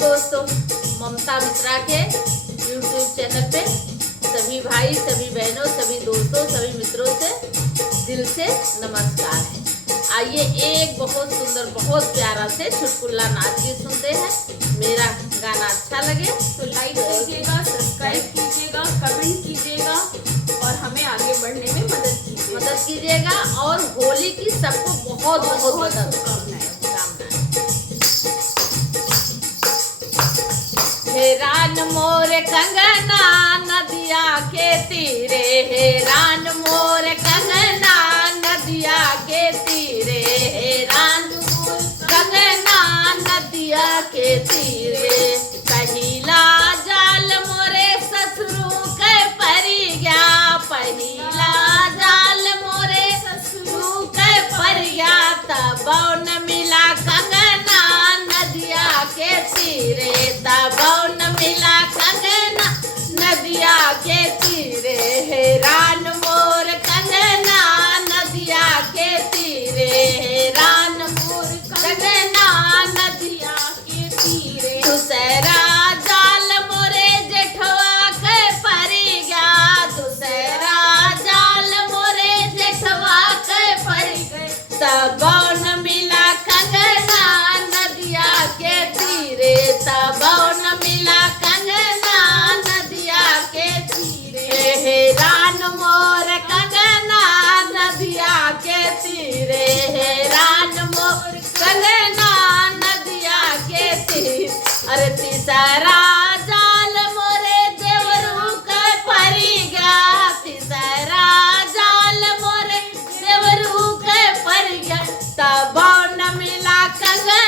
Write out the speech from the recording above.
दोस्तों, ममता मिश्रा के YouTube channel पे सभी भाई, सभी बहनों, सभी दोस्तों, सभी मित्रों से दिल से नमस्कार है। आइए एक बहुत सुंदर, बहुत प्यारा से चुटकुला नाच गीत सुनते हैं। मेरा गाना अच्छा लगे तो लाइक कीजिएगा, सब्सक्राइब कीजिएगा, कमेंट कीजिएगा और हमें आगे बढ़ने में मदद कीजिएगा। और होली की सबको बहुत बहुत मदद शुभकामनाएं। हेरान मोर कंगना नदिया के तीरे, हेरान मोर कंगना नदिया के तीरे, हेरान मोर कंगना नदिया के तीरे। पहिला जाल मोरे ससुरु के परी गया, पहिला जाल मोरे ससुरु के परी गया। तब न मिला कंगना नदिया के तीरे, तब न मिला कंगना नदिया के तीरे। हेरान मोर कंगना नदिया के तीरे, हेरान मोर कंगना नदिया के तीरे। दूसरा जाल मोरे जेठवा के परी गया, दूसरा जाल मोरे जेठवा के परी गए। तब न मिला कंगना नदिया के तीरे, तब न मिला कंगना नदिया के तीरे। हेरान मोर कंगना नदिया के तीरे, हेरान मोर कंगना नदिया के तीरे। अरे तीसरा जाल मोरे देवरू के परी गया, तीसरा जाल मोरे देवरू के परी गया। तब न मिला कंगना